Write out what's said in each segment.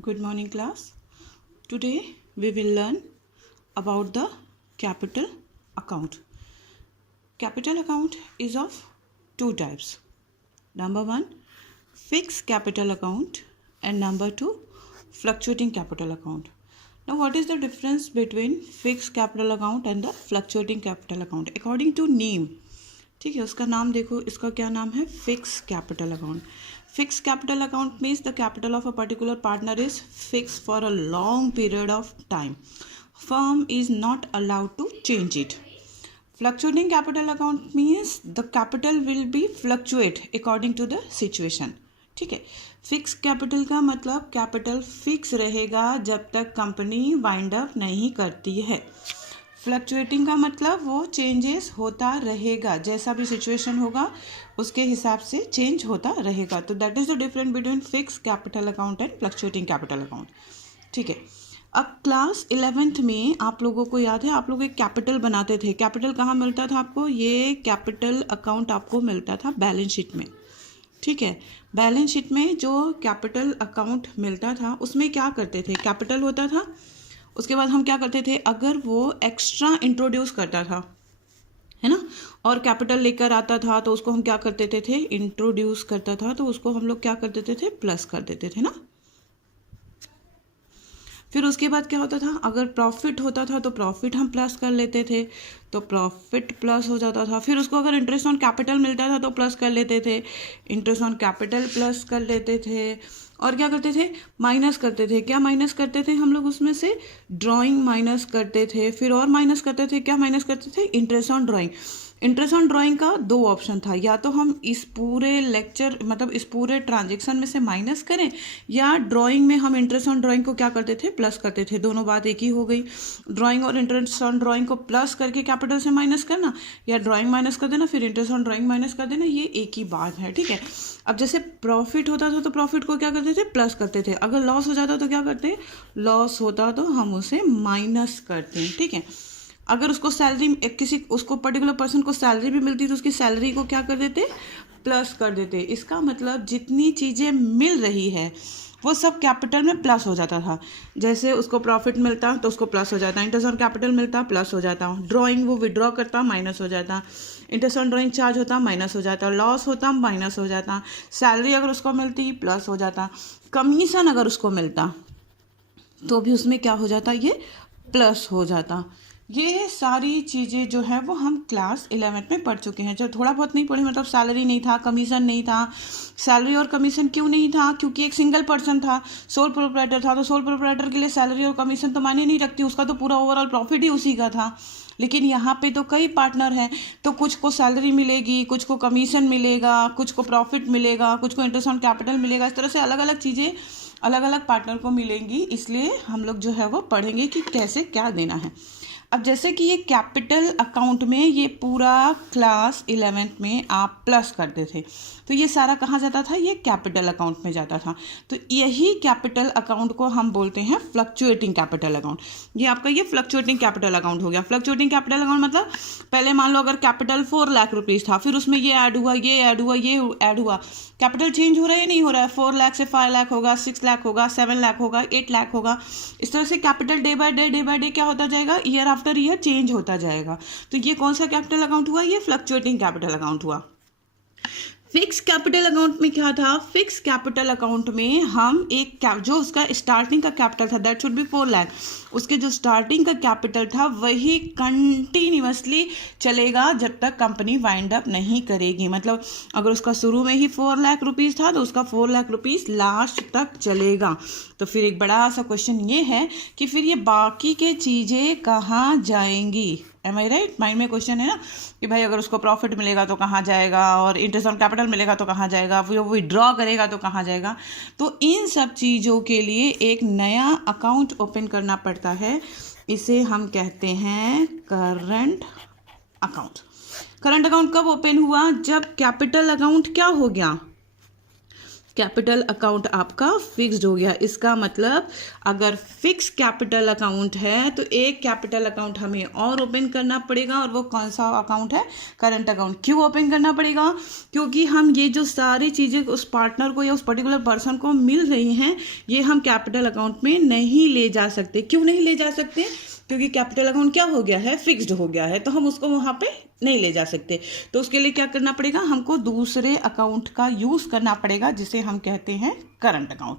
Good morning, class. Today we will learn about the capital account. Capital account is of two types. Number one, fixed capital account, and number two, fluctuating capital account. Now, what is the difference between fixed capital account and the fluctuating capital account? According to name, ठीक है, उसका नाम देखो, इसका क्या नाम है? Fix capital account. Fix capital account means the capital of a particular partner is fix for a long period of time. Firm is not allowed to change it. Fluctuating capital account means the capital will be fluctuate according to the situation. ठीक है, fix capital का मतलब capital fix रहेगा जब तक company wind up नहीं करती है. फ्लक्चुएटिंग का मतलब वो चेंजेस होता रहेगा, जैसा भी सिचुएशन होगा उसके हिसाब से चेंज होता रहेगा. तो that is the difference between fix capital account and fluctuating capital account. ठीक है, अब क्लास 11th में आप लोगों को याद है, आप लोग एक कैपिटल बनाते थे. कैपिटल कहाँ मिलता था आपको? ये कैपिटल अकाउंट आपको मिलता था बैलेंस शीट में. ठीक है, बैलेंस शीट में जो कैपिटल अकाउंट मिलता था उसमें क्या करते थे? कैपिटल होता था, उसके बाद हम क्या करते थे, अगर वो एक्स्ट्रा इंट्रोड्यूस करता था, है ना, और कैपिटल लेकर आता था तो उसको हम क्या कर देते थे? इंट्रोड्यूस करता था तो उसको हम लोग क्या कर देते थे? प्लस कर देते थे ना. फिर उसके बाद क्या होता था? अगर प्रॉफिट होता था तो प्रॉफिट हम प्लस कर लेते थे, तो प्रॉफिट प्लस हो जाता था. फिर उसको अगर इंटरेस्ट ऑन कैपिटल मिलता था तो प्लस कर लेते थे, इंटरेस्ट ऑन कैपिटल प्लस कर लेते थे. और क्या करते थे? माइनस करते थे. क्या माइनस करते थे हम लोग? उसमें से ड्राइंग माइनस करते थे. फिर और माइनस करते थे. क्या माइनस करते थे? Interest on drawing. Interest on drawing का दो ऑप्शन था, या तो हम इस पूरे लेक्चर मतलब इस पूरे ट्रांजेक्शन में से माइनस करें, या ड्राइंग में हम इंटरेस्ट ऑन ड्राइंग को क्या करते थे? प्लस करते थे. दोनों बात एक ही हो गई. ड्राइंग और इंटरेस्ट ऑन ड्राइंग को प्लस करके कैपिटल से माइनस करना, या ड्राइंग माइनस कर देना फिर इंटरेस्ट ऑन ड्राइंग माइनस कर देना, ये एक ही बात है. ठीक है, अब जैसे प्रॉफिट होता था तो प्रॉफिट को क्या करते थे? प्लस करते थे. अगर लॉस हो जाता तो क्या करते? लॉस होता तो हम उसे माइनस करते हैं. ठीक है, अगर उसको सैलरी किसी उसको पर्टिकुलर पर्सन को सैलरी भी मिलती तो उसकी सैलरी को क्या कर देते? प्लस कर देते. इसका मतलब जितनी चीज़ें मिल रही है वो सब कैपिटल में प्लस हो जाता था. जैसे उसको प्रॉफिट मिलता तो उसको प्लस हो जाता, इंटरेस्ट ऑन कैपिटल मिलता प्लस हो जाता, ड्राइंग वो विड्रॉ करता माइनस हो जाता, इंटरेस्ट ऑन ड्राइंग चार्ज होता माइनस हो जाता, लॉस होता माइनस हो जाता, सैलरी अगर उसको मिलती प्लस हो जाता, कमीशन अगर उसको मिलता तो भी उसमें क्या हो जाता? ये प्लस हो जाता. ये सारी चीज़ें जो है वो हम क्लास 11th में पढ़ चुके हैं. जो थोड़ा बहुत नहीं पढ़े मतलब सैलरी नहीं था, कमीशन नहीं था. सैलरी और कमीशन क्यों नहीं था? क्योंकि एक सिंगल पर्सन था, सोल प्रोप्राइटर था, तो सोल प्रोप्राइटर के लिए सैलरी और कमीशन तो मायने नहीं रखती, उसका तो पूरा ओवरऑल प्रॉफिट ही उसी का था. लेकिन यहाँ पे तो कई पार्टनर हैं, तो कुछ को सैलरी मिलेगी, कुछ को कमीशन मिलेगा, कुछ को प्रॉफिट मिलेगा, कुछ को इंटरेस्ट ऑन कैपिटल मिलेगा. इस तरह से अलग अलग चीज़ें अलग अलग पार्टनर को मिलेंगी. इसलिए हम लोग जो है वो पढ़ेंगे कि कैसे क्या देना है. अब जैसे कि ये कैपिटल अकाउंट में ये पूरा क्लास 11th में आप प्लस करते थे, तो ये सारा कहाँ जाता था? ये कैपिटल अकाउंट में जाता था. तो यही कैपिटल अकाउंट को हम बोलते हैं फ्लक्चुएटिंग कैपिटल अकाउंट. ये आपका ये फ्लक्चुएटिंग कैपिटल अकाउंट हो गया. फ्लक्चुएटिंग कैपिटल अकाउंट मतलब पहले मान लो अगर कैपिटल 4 लाख रुपीज़ था, फिर उसमें ये ऐड हुआ, ये ऐड हुआ, ये ऐड हुआ, कैपिटल चेंज हो रहा है नहीं हो रहा है? 4 लाख से 5 लाख होगा, 6 लाख होगा, 7 लाख होगा, 8 लाख होगा. इस तरह से कैपिटल डे बाय डे क्या होता जाएगा? ईयर आफ्टर ईयर चेंज होता जाएगा. तो ये कौन सा कैपिटल अकाउंट हुआ? ये फ्लक्चुएटिंग कैपिटल अकाउंट हुआ. फिक्स कैपिटल अकाउंट में क्या था? फिक्स कैपिटल अकाउंट में हम एक जो उसका स्टार्टिंग का कैपिटल था दैट शुड बी 4 लाख, उसके जो स्टार्टिंग का कैपिटल था वही कंटिन्यूअसली चलेगा जब तक कंपनी वाइंड अप नहीं करेगी. मतलब अगर उसका शुरू में ही 4 लाख रुपीज़ था तो उसका 4 लाख रुपीज़ लास्ट तक चलेगा. तो फिर एक बड़ा सा क्वेश्चन ये है कि फिर ये बाकी के चीज़ें कहाँ जाएंगी? एम आई राइट? माइंड में क्वेश्चन है ना कि भाई अगर उसको प्रॉफिट मिलेगा तो कहाँ जाएगा, और इंटरेस्ट ऑन कैपिटल मिलेगा तो कहाँ जाएगा, वो विड्रॉ करेगा तो कहाँ जाएगा. तो इन सब चीज़ों के लिए एक नया अकाउंट ओपन करना पड़ता है. इसे हम कहते हैं करंट अकाउंट. करंट अकाउंट कब ओपन हुआ? जब कैपिटल अकाउंट क्या हो गया? कैपिटल अकाउंट आपका फिक्स्ड हो गया। इसका मतलब अगर फिक्स कैपिटल अकाउंट है तो एक कैपिटल अकाउंट हमें और ओपन करना पड़ेगा, और वो कौन सा अकाउंट है? Current account. क्यों ओपन करना पड़ेगा? क्योंकि हम ये जो सारी चीज़ें उस पार्टनर को या उस पर्टिकुलर पर्सन को मिल रही हैं, ये हम कैपिटल अकाउंट में नहीं ले जा सकते। क्यों नहीं ले जा सकते? क्योंकि कैपिटल अकाउंट क्या हो गया है? फिक्स्ड हो गया है, तो हम उसको वहाँ पे नहीं ले जा सकते। तो उसके लिए क्या करना पड़ेगा? हमको दूसरे अकाउंट का यूज़ करना पड़ेगा, जिसे हम कहते हैं करंट अकाउंट।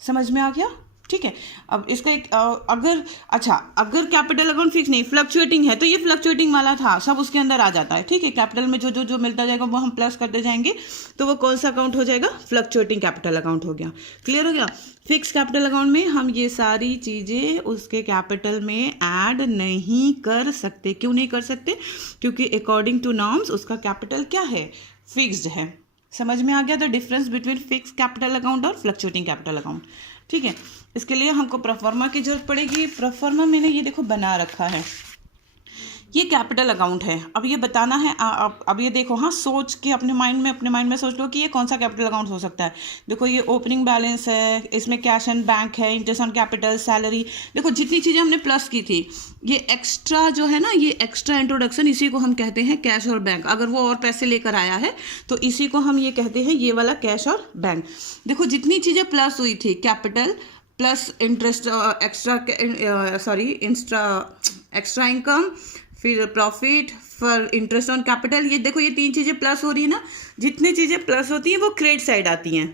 समझ में आ गया? ठीक है। अब इसका एक अगर कैपिटल अकाउंट फिक्स नहीं, फ्लक्चुएटिंग है, तो ये फ्लक्चुएटिंग वाला था, सब उसके अंदर आ जाता है। ठीक है, कैपिटल में जो जो जो मिलता जाएगा वो हम प्लस करते जाएंगे, तो वो कौन सा अकाउंट हो जाएगा? फ्लक्चुएटिंग कैपिटल अकाउंट हो गया। क्लियर हो गया? फिक्स कैपिटल अकाउंट में हम ये सारी चीज़ें उसके कैपिटल में ऐड नहीं कर सकते। क्यों नहीं कर सकते? क्योंकि अकॉर्डिंग टू नॉर्म्स उसका कैपिटल क्या है? फिक्स्ड है। समझ में आ गया the difference between fix capital account और फ्लक्चुएटिंग कैपिटल अकाउंट। ठीक है, इसके लिए हमको प्रोफार्मा की जरूरत पड़ेगी। प्रोफार्मा मैंने ये देखो बना रखा है, ये कैपिटल अकाउंट है। अब ये बताना है, अब ये देखो, हाँ, सोच के अपने माइंड में सोच लो कि ये कौन सा कैपिटल अकाउंट हो सकता है। देखो ये ओपनिंग बैलेंस है, इसमें कैश एंड बैंक है, इंटरेस्ट ऑन कैपिटल, सैलरी। देखो जितनी चीज़ें हमने प्लस की थी, ये एक्स्ट्रा जो है ना, ये एक्स्ट्रा इंट्रोडक्शन, इसी को हम कहते हैं कैश और बैंक। अगर वो और पैसे लेकर आया है तो इसी को हम ये कहते हैं, ये वाला कैश और बैंक। देखो जितनी चीज़ें प्लस हुई थी, capital plus interest, extra income, फिर profit, for interest on capital, ये देखो ये तीन चीज़ें प्लस हो रही है ना। जितनी चीज़ें प्लस होती हैं वो क्रेडिट साइड आती हैं।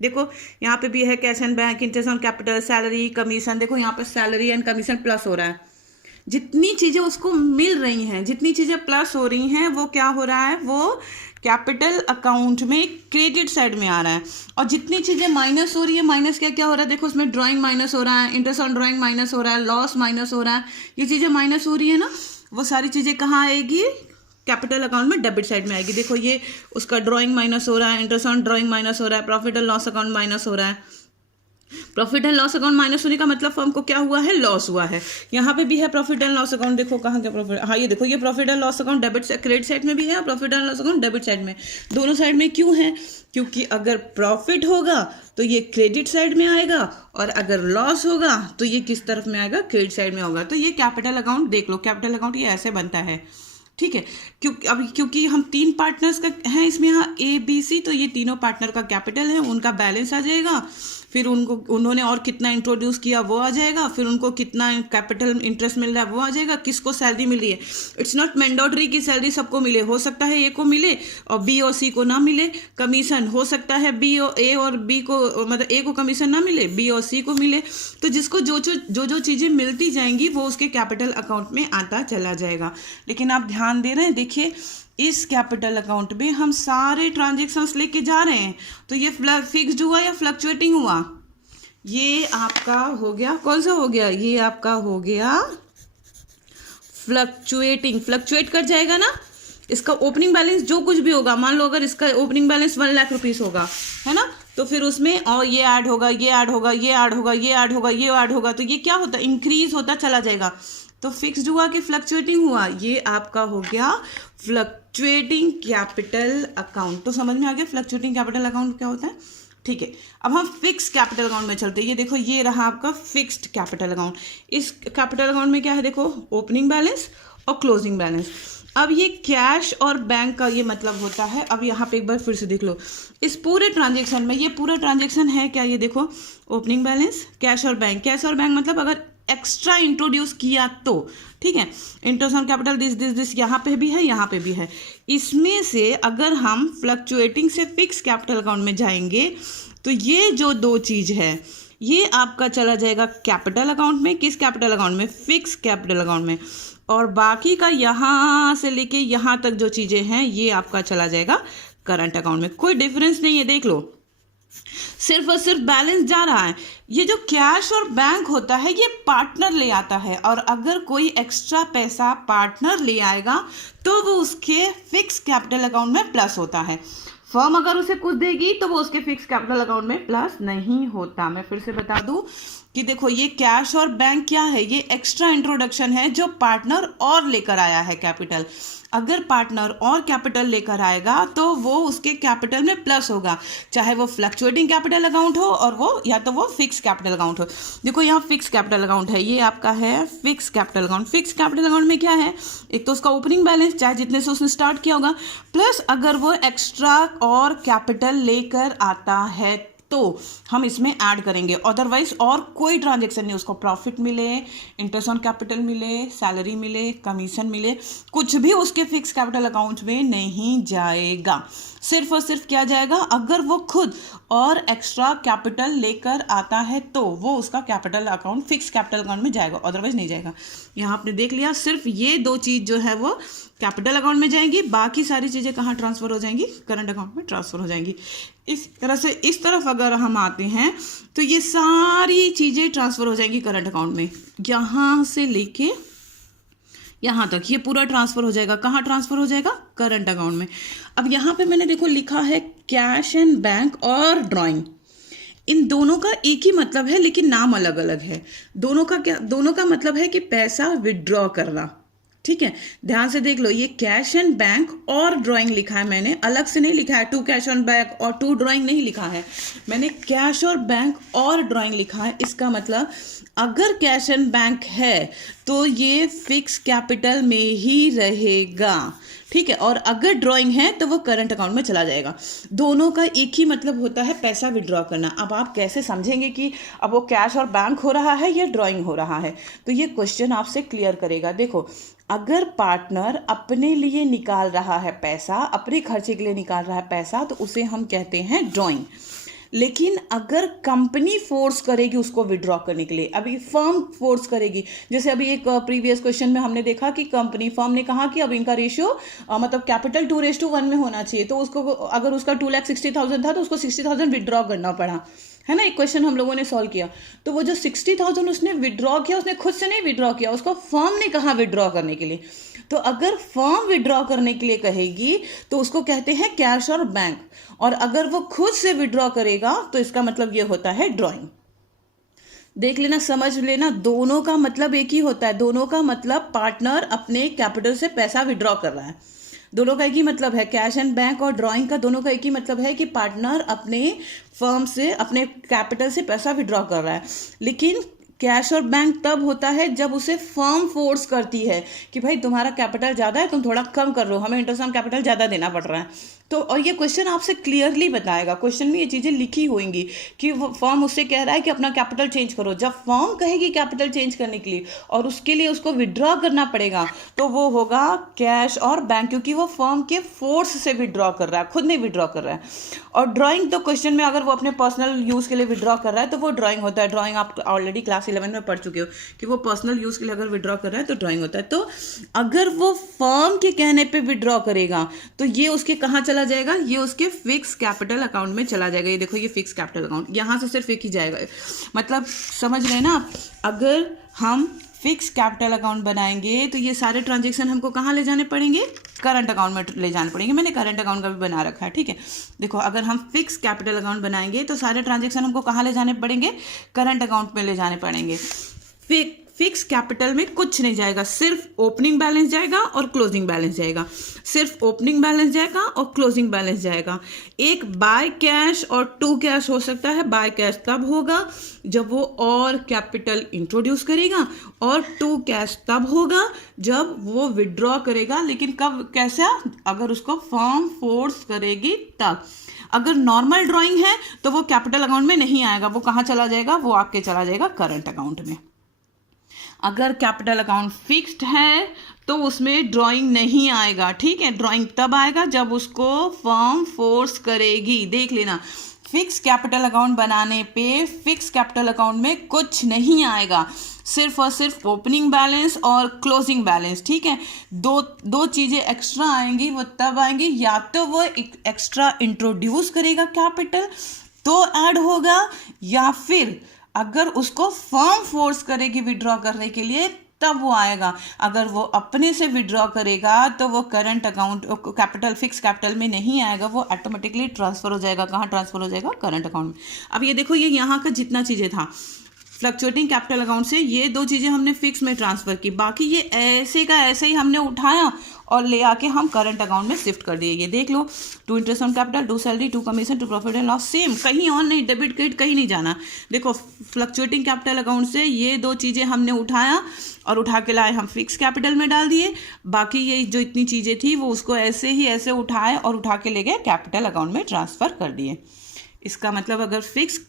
देखो यहाँ पे भी है cash and bank, interest on capital, salary, commission. देखो यहाँ पे सैलरी एंड कमीशन प्लस हो रहा है। जितनी चीज़ें उसको मिल रही हैं, जितनी चीज़ें प्लस हो रही हैं, वो क्या हो रहा है? वो कैपिटल अकाउंट में क्रेडिट साइड में आ रहा है। और जितनी चीज़ें माइनस हो रही है, माइनस क्या क्या हो रहा है? देखो उसमें ड्राइंग माइनस हो रहा है, इंटरेस्ट ऑन ड्राइंग माइनस हो रहा है, लॉस माइनस हो रहा है। ये चीज़ें माइनस हो रही है ना, वो सारी चीज़ें कहाँ आएगी? कैपिटल अकाउंट में डेबिट साइड में आएगी। देखो ये उसका ड्राइंग माइनस हो रहा है, इंटरेस्ट ऑन ड्राइंग माइनस हो रहा है, profit and loss account minus हो रहा है। Profit and loss account minus होने का मतलब फर्म को क्या हुआ है? लॉस हुआ है। यहाँ पे भी है प्रॉफिट एंड लॉस अकाउंट। देखो कहाँ क्या प्रॉफिट, हाँ ये देखो, ये profit and loss account debit credit side में भी है और profit and loss account debit side में, दोनों साइड में। क्यों है? क्योंकि अगर प्रॉफिट होगा तो ये क्रेडिट साइड में आएगा, और अगर लॉस होगा तो ये किस तरफ में आएगा? क्रेडिट साइड में होगा। तो ये कैपिटल अकाउंट देख लो, कैपिटल अकाउंट ये ऐसे बनता है। ठीक है, क्योंकि हम तीन पार्टनर्स का हैं इसमें, यहाँ ABC, तो ये तीनों पार्टनर का कैपिटल है, उनका बैलेंस आ जाएगा, फिर उन्होंने और कितना इंट्रोड्यूस किया वो आ जाएगा, फिर उनको कितना कैपिटल इंटरेस्ट मिल रहा है वो आ जाएगा, किसको सैलरी मिल रही है। इट्स नॉट मैंडेटरी कि सैलरी सबको मिले, हो सकता है ए को मिले और B और C को ना मिले। कमीशन हो सकता है A और B को, मतलब A को कमीशन ना मिले, B और C को मिले। तो जिसको जो चीज़ें मिलती जाएंगी वो उसके कैपिटल अकाउंट में आता चला जाएगा। लेकिन आप ध्यान दे रहे हैं, देखिए इस कैपिटल अकाउंट में हम सारे ट्रांजेक्शन्स लेके जा रहे हैं, तो ये फिक्स्ड हुआ या फ्लक्चुएटिंग हुआ? ये आपका हो गया, कौन सा हो गया? ये आपका हो गया फ्लक्चुएटिंग। फ्लक्चुएट कर जाएगा ना। इसका ओपनिंग बैलेंस जो कुछ भी होगा, मान लो अगर इसका ओपनिंग बैलेंस 1 लाख रुपीस होगा, है ना, तो फिर उसमें और ये ऐड होगा, ये ऐड होगा, ये ऐड होगा, ये ऐड होगा, ये ऐड होगा, तो ये क्या होता है? इंक्रीज होता चला जाएगा। तो फिक्स्ड हुआ कि फ्लक्चुएटिंग हुआ? ये आपका हो गया फ्लक्चुएटिंग कैपिटल अकाउंट। तो समझ में आ गया फ्लक्चुएटिंग कैपिटल अकाउंट क्या होता है? ठीक है, अब हम फिक्स कैपिटल अकाउंट में चलते हैं। ये देखो, ये रहा आपका फिक्स्ड कैपिटल अकाउंट। इस कैपिटल अकाउंट में क्या है? देखो ओपनिंग बैलेंस और क्लोजिंग बैलेंस। अब ये कैश और बैंक का ये मतलब होता है। अब यहाँ पे एक बार फिर से देख लो, इस पूरे ट्रांजेक्शन में, ये पूरा ट्रांजेक्शन है क्या? ये देखो ओपनिंग बैलेंस, कैश और बैंक। कैश और बैंक मतलब अगर एक्स्ट्रा इंट्रोड्यूस किया तो, ठीक है, इंटरेस्ट ऑन कैपिटल दिस यहाँ पे भी है, यहाँ पे भी है। इसमें से अगर हम फ्लक्चुएटिंग से फिक्स कैपिटल अकाउंट में जाएंगे तो ये जो दो चीज़ है ये आपका चला जाएगा कैपिटल अकाउंट में। किस कैपिटल अकाउंट में? फिक्स कैपिटल अकाउंट में। और बाकी का यहाँ से लेके यहाँ तक जो चीज़ें हैं ये आपका चला जाएगा करंट अकाउंट में। कोई डिफरेंस नहीं है, देख लो, सिर्फ और सिर्फ बैलेंस जा रहा है। ये जो कैश और बैंक होता है ये पार्टनर ले आता है, और अगर कोई एक्स्ट्रा पैसा पार्टनर ले आएगा तो वो उसके फिक्स कैपिटल अकाउंट में प्लस होता है। फर्म अगर उसे कुछ देगी तो वो उसके फिक्स कैपिटल अकाउंट में प्लस नहीं होता। मैं फिर से बता दूं कि देखो ये कैश और बैंक क्या है, ये एक्स्ट्रा इंट्रोडक्शन है जो पार्टनर और लेकर आया है कैपिटल। अगर पार्टनर और कैपिटल लेकर आएगा तो वो उसके कैपिटल में प्लस होगा, चाहे वो फ्लक्चुएटिंग कैपिटल अकाउंट हो और वो या तो वो फिक्स कैपिटल अकाउंट हो। देखो यहाँ फिक्स कैपिटल अकाउंट है, ये आपका है fix capital account. Fix capital account में क्या है, एक तो उसका ओपनिंग बैलेंस चाहे जितने से उसने स्टार्ट किया होगा, प्लस अगर वो एक्स्ट्रा और कैपिटल लेकर आता है तो हम इसमें ऐड करेंगे। अदरवाइज और कोई ट्रांजेक्शन नहीं, उसको प्रॉफिट मिले, इंटरेस्ट ऑन कैपिटल मिले, सैलरी मिले, कमीशन मिले, कुछ भी उसके फिक्स कैपिटल अकाउंट में नहीं जाएगा। सिर्फ और सिर्फ क्या जाएगा, अगर वो खुद और एक्स्ट्रा कैपिटल लेकर आता है तो वो उसका capital account fix capital account में जाएगा, अदरवाइज नहीं जाएगा। यहाँ आपने देख लिया, सिर्फ ये दो चीज़ जो है वो कैपिटल अकाउंट में जाएंगी, बाकी सारी चीज़ें कहाँ ट्रांसफर हो जाएंगी, करंट अकाउंट में ट्रांसफर हो जाएंगी। इस तरह से इस तरफ अगर हम आते हैं तो ये सारी चीज़ें ट्रांसफर हो जाएंगी करंट अकाउंट में, यहाँ से लेके यहाँ तक ये पूरा ट्रांसफर हो जाएगा। कहाँ ट्रांसफर हो जाएगा, करंट अकाउंट में। अब यहाँ पे मैंने देखो लिखा है कैश एंड बैंक और ड्राइंग, इन दोनों का एक ही मतलब है लेकिन नाम अलग अलग है। दोनों का मतलब है कि पैसा विड्रॉ करना, ठीक है। ध्यान से देख लो, ये कैश एंड बैंक और ड्राइंग लिखा है, मैंने अलग से नहीं लिखा है, टू कैश एंड बैंक और टू ड्राइंग नहीं लिखा है, मैंने कैश और बैंक और ड्राइंग लिखा है। इसका मतलब अगर कैश एंड बैंक है तो ये फिक्स कैपिटल में ही रहेगा, ठीक है, और अगर ड्राइंग है तो वो करंट अकाउंट में चला जाएगा। दोनों का एक ही मतलब होता है, पैसा विड्रॉ करना। अब आप कैसे समझेंगे कि अब वो कैश और बैंक हो रहा है या ड्राइंग हो रहा है, तो ये क्वेश्चन आपसे क्लियर करेगा। देखो, अगर पार्टनर अपने लिए निकाल रहा है पैसा, अपने खर्चे के लिए निकाल रहा है पैसा, तो उसे हम कहते हैं ड्राइंग। लेकिन अगर कंपनी फोर्स करेगी उसको विड्रॉ करने के लिए, अभी फर्म फोर्स करेगी, जैसे अभी एक प्रीवियस क्वेश्चन में हमने देखा कि कंपनी फर्म ने कहा कि अब इनका रेशियो मतलब कैपिटल 2:1 में होना चाहिए, तो उसको अगर उसका 2,60,000 था तो उसको 60,000 विड्रॉ करना पड़ा, है ना। एक क्वेश्चन हम लोगों ने सॉल्व किया, तो वो जो 60,000 उसने विड्रॉ किया, उसने खुद से नहीं विड्रॉ किया, उसको फर्म ने कहा विड्रॉ करने के लिए। तो अगर फर्म विड्रॉ करने के लिए कहेगी तो उसको कहते हैं कैश और बैंक, और अगर वो खुद से विड्रॉ करेगा तो इसका मतलब ये होता है ड्राइंग। देख लेना, समझ लेना, दोनों का मतलब एक ही होता है। दोनों का मतलब पार्टनर अपने कैपिटल से पैसा विड्रॉ कर रहा है, दोनों का एक ही मतलब है। कैश एंड बैंक और ड्राइंग का दोनों का एक ही मतलब है कि पार्टनर अपने फर्म से, अपने कैपिटल से पैसा विड्रॉ कर रहा है। लेकिन कैश और बैंक तब होता है जब उसे फर्म फोर्स करती है कि भाई तुम्हारा कैपिटल ज़्यादा है, तुम थोड़ा कम कर लो, हमें इंटरेस्ट ऑन कैपिटल ज़्यादा देना पड़ रहा है। तो और ये क्वेश्चन आपसे क्लियरली बताएगा, क्वेश्चन में ये चीज़ें लिखी होंगी कि वो फर्म उससे कह रहा है कि अपना कैपिटल चेंज करो। जब फर्म कहेगी कैपिटल चेंज करने के लिए और उसके लिए उसको विड्रॉ करना पड़ेगा तो वो होगा कैश और बैंक, क्योंकि वो फर्म के फोर्स से विड्रॉ कर रहा है, खुद नहीं विड्रॉ कर रहा है। और ड्राइंग तो क्वेश्चन में अगर वो अपने पर्सनल यूज़ के लिए विड्रॉ कर रहा है तो वो ड्राइंग होता है। ड्राइंग आप ऑलरेडी क्लास 11 में पढ़ चुके हो कि वो पर्सनल यूज़ के लिए अगर विड्रॉ कर रहा है तो ड्राइंग होता है। तो अगर वो फर्म के कहने पे विड्रॉ करेगा तो ये उसके कहाँ चला जाएगा, ये उसके फिक्स कैपिटल अकाउंट में चला जाएगा। ये देखो, ये फिक्स कैपिटल अकाउंट, यहाँ से सिर्फ एक ही जाएगा, मतलब समझ रहे हैं ना आप। अगर हम फिक्स कैपिटल अकाउंट बनाएंगे तो ये सारे ट्रांजेक्शन हमको कहाँ ले जाने पड़ेंगे, करंट अकाउंट में ले जाने पड़ेंगे। मैंने करंट अकाउंट का भी बना रखा है, ठीक है। देखो, अगर हम फिक्स कैपिटल अकाउंट बनाएंगे तो सारे ट्रांजेक्शन हमको कहाँ ले जाने पड़ेंगे, करंट अकाउंट में ले जाने पड़ेंगे। फिक्स कैपिटल में कुछ नहीं जाएगा, सिर्फ ओपनिंग बैलेंस जाएगा और क्लोजिंग बैलेंस जाएगा, सिर्फ ओपनिंग बैलेंस जाएगा और क्लोजिंग बैलेंस जाएगा। एक बाय कैश और टू कैश हो सकता है। बाय कैश तब होगा जब वो और कैपिटल इंट्रोड्यूस करेगा, और टू कैश तब होगा जब वो विड्रॉ करेगा। लेकिन कब, कैसा, अगर उसको फर्म फोर्स करेगी तब। अगर नॉर्मल ड्राइंग है तो वो कैपिटल अकाउंट में नहीं आएगा, वो कहाँ चला जाएगा, वो आपके चला जाएगा करंट अकाउंट में। अगर कैपिटल अकाउंट फिक्स्ड है तो उसमें ड्राइंग नहीं आएगा, ठीक है। ड्राइंग तब आएगा जब उसको फर्म फोर्स करेगी। देख लेना, फिक्स कैपिटल अकाउंट बनाने पे फिक्स कैपिटल अकाउंट में कुछ नहीं आएगा, सिर्फ और सिर्फ ओपनिंग बैलेंस और क्लोजिंग बैलेंस, ठीक है। दो चीज़ें एक्स्ट्रा आएंगी, वो तब आएंगी या तो वो एक्स्ट्रा इंट्रोड्यूस करेगा कैपिटल तो ऐड होगा, या फिर अगर उसको फर्म फोर्स करेगी विड्रॉ करने के लिए तब वो आएगा। अगर वो अपने से विड्रॉ करेगा तो वो current account capital fix capital में नहीं आएगा, वो ऑटोमेटिकली ट्रांसफर हो जाएगा। कहाँ ट्रांसफर हो जाएगा? करंट अकाउंट में। अब ये देखो, ये यहाँ का जितना चीज़ें था फ्लक्चुएटिंग कैपिटल अकाउंट से ये दो चीज़ें हमने फिक्स में ट्रांसफ़र की, बाकी ये ऐसे का ऐसे ही हमने उठाया और ले आके हम करंट अकाउंट में शिफ्ट कर दिए। ये देख लो, to interest on capital, to salary, to commission, to profit and loss, same, कहीं और नहीं, डेबिट क्रेडिट कहीं नहीं जाना। देखो, फ्लक्चुएटिंग कैपिटल अकाउंट से ये दो चीज़ें हमने उठाया और उठा के लाए हम फिक्स कैपिटल में डाल दिए, बाकी ये जो इतनी चीज़ें थी वो उसको ऐसे ही ऐसे उठाए और उठा के ले गए कैपिटल अकाउंट में ट्रांसफ़र कर दिए। इसका मतलब अगर फिक्स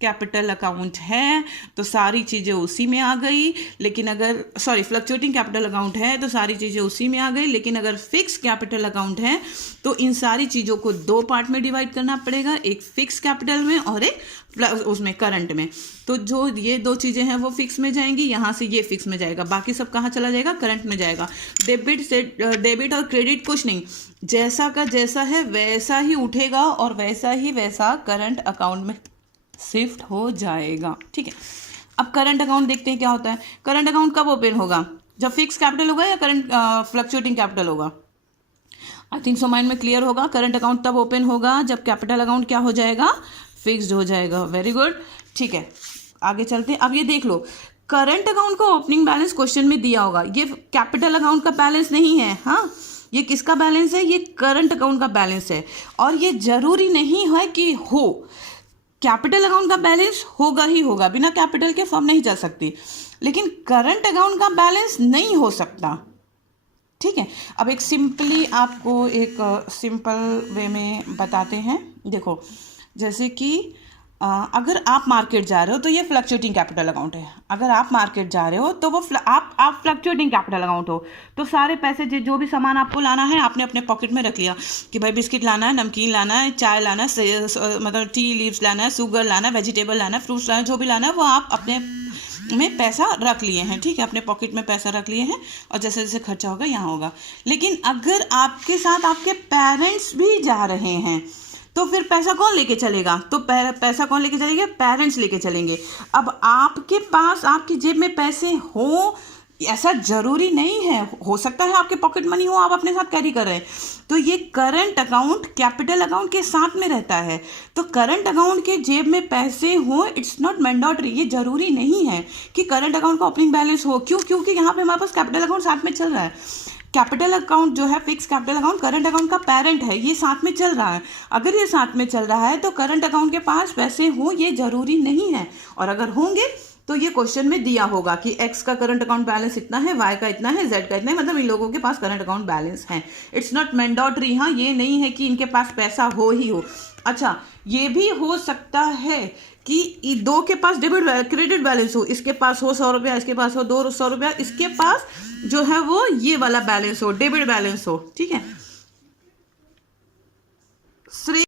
कैपिटल अकाउंट है तो सारी चीज़ें उसी में आ गई, लेकिन अगर फ्लक्चुएटिंग कैपिटल अकाउंट है तो सारी चीज़ें उसी में आ गई, लेकिन अगर फिक्स कैपिटल अकाउंट है तो इन सारी चीज़ों को दो पार्ट में डिवाइड करना पड़ेगा, एक फिक्स कैपिटल में और एक उसमें करंट में। तो जो ये दो चीज़ें हैं वो फिक्स में जाएंगी, यहाँ से ये फिक्स में जाएगा, बाकी सब कहाँ चला जाएगा? करंट में जाएगा। डेबिट और क्रेडिट कुछ नहीं, जैसा का जैसा है वैसा ही उठेगा और वैसा ही वैसा करंट अकाउंट में शिफ्ट हो जाएगा। ठीक है, अब करंट अकाउंट देखते हैं क्या होता है। करंट अकाउंट कब ओपन होगा? जब फिक्स कैपिटल होगा या करंट फ्लक्चुएटिंग कैपिटल होगा? आई थिंक सो माइंड में क्लियर होगा। करंट अकाउंट तब ओपन होगा जब कैपिटल अकाउंट क्या हो जाएगा? फिक्स्ड हो जाएगा। Very good. ठीक है, आगे चलते हैं। अब ये देख लो, करंट अकाउंट का ओपनिंग बैलेंस क्वेश्चन में दिया होगा, ये कैपिटल अकाउंट का बैलेंस नहीं है। हाँ, ये किसका बैलेंस है? ये करंट अकाउंट का बैलेंस है। और ये जरूरी नहीं है कि हो, कैपिटल अकाउंट का बैलेंस होगा ही होगा, बिना कैपिटल के फर्म नहीं जा सकती, लेकिन करंट अकाउंट का बैलेंस नहीं हो सकता। ठीक है, अब एक सिंपली आपको एक सिंपल वे में बताते हैं। देखो, जैसे कि अगर आप मार्केट जा रहे हो तो ये फ्लक्चुएटिंग कैपिटल अकाउंट है। अगर आप मार्केट जा रहे हो तो वो आप फ्लक्चुएटिंग कैपिटल अकाउंट हो, तो सारे पैसे जो भी सामान आपको लाना है आपने अपने पॉकेट में रख लिया कि भाई बिस्किट लाना है, नमकीन लाना है, चाय लाना है, मतलब टी लीव्स लाना है, शुगर लाना है, वेजिटेबल लाना है, फ्रूट्स लाना है, जो भी लाना है वो आप अपने में पैसा रख लिए हैं। ठीक है, अपने पॉकेट में पैसा रख लिए हैं और जैसे जैसे खर्चा होगा यहाँ होगा। लेकिन अगर आपके साथ आपके पेरेंट्स भी जा रहे हैं तो फिर पैसा कौन लेके चलेगा? तो पैसा कौन लेके चलेंगे? पेरेंट्स लेके चलेंगे। अब आपके पास आपकी जेब में पैसे हो ऐसा जरूरी नहीं है, हो सकता है आपके पॉकेट मनी हो, आप अपने साथ कैरी कर रहे हैं, तो ये करंट अकाउंट कैपिटल अकाउंट के साथ में रहता है। तो करंट अकाउंट के जेब में पैसे हो, इट्स नॉट मैंडेटरी, ये जरूरी नहीं है कि करंट अकाउंट का ओपनिंग बैलेंस हो। क्यों? क्योंकि यहाँ पे हमारे पास कैपिटल अकाउंट साथ में चल रहा है। कैपिटल अकाउंट जो है, fix capital account current account का पेरेंट है, ये साथ में चल रहा है। अगर ये साथ में चल रहा है तो करंट अकाउंट के पास पैसे हो ये जरूरी नहीं है, और अगर होंगे तो ये क्वेश्चन में दिया होगा कि एक्स का करंट अकाउंट बैलेंस इतना है, वाई का इतना है, जेड का इतना है, मतलब इन लोगों के पास करंट अकाउंट बैलेंस है। It's not mandatory. हाँ, ये नहीं है कि इनके पास पैसा हो ही हो। अच्छा, ये भी हो सकता है कि दो के पास डेबिट क्रेडिट बैलेंस हो, इसके पास हो 100 रुपया, इसके पास हो 200 रुपया, इसके पास जो है वो ये वाला बैलेंस हो, डेबिट बैलेंस हो। ठीक है,